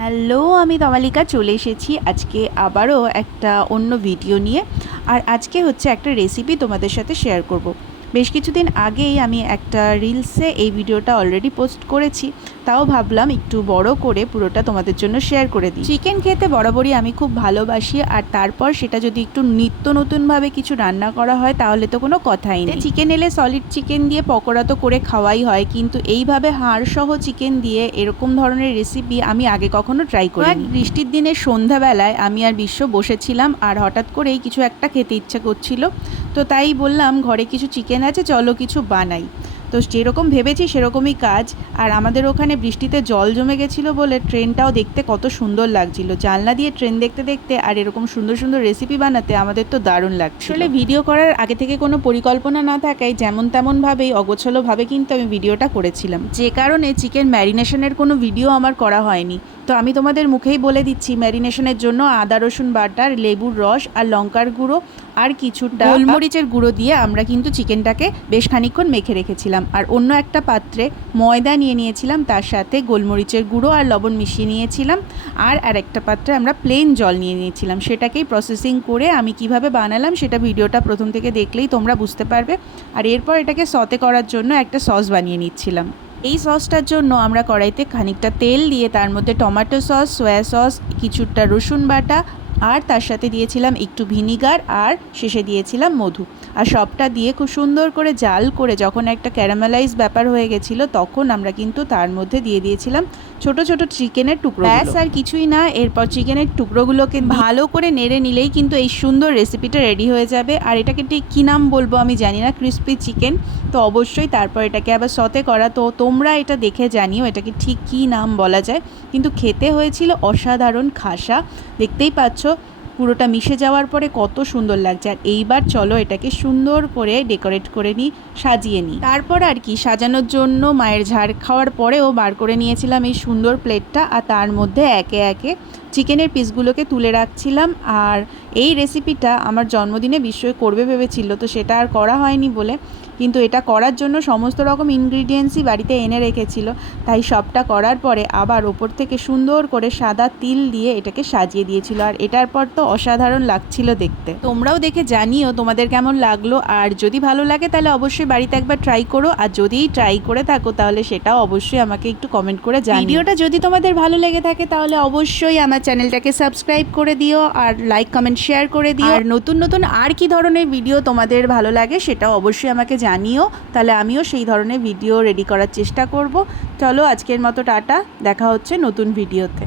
Hello, আমি তমালিকা চলে এসেছি আজকে আবারও একটা অন্য ভিডিও নিয়ে। আর আজকে হচ্ছে একটা রেসিপি তোমাদের সাথে শেয়ার করব। বেশ কিছুদিন আগেই আমি একটা রিলসে এই ভিডিওটা অলরেডি পোস্ট করেছি, তাও ভাবলাম একটু বড় করে পুরোটা তোমাদের জন্য শেয়ার করে দিই। চিকেন খেতে বরাবরই আমি খুব ভালোবাসি, আর তারপর সেটা যদি একটু নিত্য নতুনভাবে কিছু রান্না করা হয় তাহলে তো কোনো কথাই নেই। চিকেন এলে সলিড চিকেন দিয়ে পকোড়া তো করে খাওয়াই হয়, কিন্তু এইভাবে হাড়সহ চিকেন দিয়ে এরকম ধরনের রেসিপি আমি আগে কখনো ট্রাই করিনি। বৃষ্টির দিনে সন্ধ্যাবেলায় আমি আর বিশ্ব বসেছিলাম, আর হঠাৎ করেই কিছু একটা খেতে ইচ্ছা করছিল, তো তাই বললাম ঘরে কিছু চিকেন আছে, চলো কিছু বানাই। তো যেরকম ভেবেছি সেরকমই কাজ। আর আমাদের ওখানে বৃষ্টিতে জল জমে গেছিলো বলে ট্রেনটাও দেখতে কত সুন্দর লাগছিল। জানলা দিয়ে ট্রেন দেখতে দেখতে আর এরকম সুন্দর সুন্দর রেসিপি বানাতে আমাদের তো দারুণ লাগছিল। আসলে ভিডিও করার আগে থেকে কোনো পরিকল্পনা না থাকায় যেমন তেমনভাবেই অগোছালোভাবে কিন্তু আমি ভিডিওটা করেছিলাম, যে কারণে চিকেন ম্যারিনেশনের কোনো ভিডিও আমার করা হয়নি। তো আমি তোমাদের মুখেই বলে দিচ্ছি, ম্যারিনেশনের জন্য আদা রসুন বাটার, লেবুর রস আর লঙ্কার গুঁড়ো আর কিছুটা গোলমরিচের গুঁড়ো দিয়ে আমরা কিন্তু চিকেনটাকে বেশ খানিকক্ষণ মেখে রেখেছিলাম। আর অন্য একটা পাত্রে ময়দা নিয়ে নিয়েছিলাম, তার সাথে গোলমরিচের গুঁড়ো আর লবণ মিশিয়ে নিয়েছিলাম। আর একটা পাত্রে আমরা প্লেন জল নিয়ে নিয়েছিলাম। সেটাকেই প্রসেসিং করে আমি কিভাবে বানালাম সেটা ভিডিওটা প্রথম থেকে দেখলেই তোমরা বুঝতে পারবে। আর এরপর এটাকে সতে করার জন্য একটা সস বানিয়ে নিচ্ছিলাম। এই সসটার জন্য আমরা কড়াইতে খানিকটা তেল দিয়ে তার মধ্যে টমেটো সস, সয়া সস, কিছুটা রসুন বাটা, আর তার সাথে দিয়েছিলাম একটু ভিনিগার, আর শেষে দিয়েছিলাম মধু। আর সবটা দিয়ে খুব সুন্দর করে জাল করে যখন একটা ক্যারামেলাইজ ব্যাপার হয়ে গেছিলো, তখন আমরা কিন্তু তার মধ্যে দিয়ে দিয়েছিলাম ছোট ছোট চিকেনের টুকরো। ব্যাস আর কিছুই না, এরপর চিকেনের টুকরোগুলোকে ভালো করে নেড়ে নিলেই কিন্তু এই সুন্দর রেসিপিটা রেডি হয়ে যাবে। আর এটাকে ঠিক কী নাম বলবো আমি জানি না, ক্রিস্পি চিকেন তো অবশ্যই। তারপর এটাকে আবার সতে করা, তো তোমরা এটা দেখে জানিও এটাকে ঠিক কী নাম বলা যায়। কিন্তু খেতে হয়েছিল অসাধারণ খাসা, দেখতেই পাচ্ছ পুরোটা মিশে যাওয়ার পরে কত সুন্দর লাগছে। আর এইবার চলো এটাকে সুন্দর করে ডেকোরেট করে নিই, সাজিয়ে নিই। তারপর আর কি সাজানোর জন্য মায়ের ঝাড় খাওয়ার পরেও বার করে নিয়েছিলাম এই সুন্দর প্লেটটা, আর তার মধ্যে একে একে চিকেনের পিসগুলোকে তুলে রাখছিলাম। আর এই রেসিপিটা আমার জন্মদিনে বিস্ময় করবে ভেবেছিল, তো সেটা আর করা হয়নি বলে, কিন্তু এটা করার জন্য সমস্ত রকম ইনগ্রিডিয়েন্টসই বাড়িতে এনে রেখেছিল। তাই সবটা করার পরে আবার ওপর থেকে সুন্দর করে সাদা তিল দিয়ে এটাকে সাজিয়ে দিয়েছিল। আর এটার পর তো অসাধারণ লাগছিল দেখতে। তোমরাও দেখে জানিও তোমাদের কেমন লাগলো, আর যদি ভালো লাগে তাহলে অবশ্যই বাড়িতে একবার ট্রাই করো। আর যদি ট্রাই করে থাকো তাহলে সেটাও অবশ্যই আমাকে একটু কমেন্ট করে জানিও। ভিডিওটা যদি তোমাদের ভালো লেগে থাকে তাহলে অবশ্যই আমার চ্যানেলটাকে সাবস্ক্রাইব করে দিও, আর লাইক কমেন্ট শেয়ার করে দিও। আর নতুন নতুন আর কি ধরনের ভিডিও তোমাদের ভালো লাগে সেটাও অবশ্যই আমাকে জানিও, তাহলে আমিও সেই ধরনের ভিডিও রেডি করার চেষ্টা করব। চলো আজকের মতো টাটা, দেখা হচ্ছে নতুন ভিডিওতে।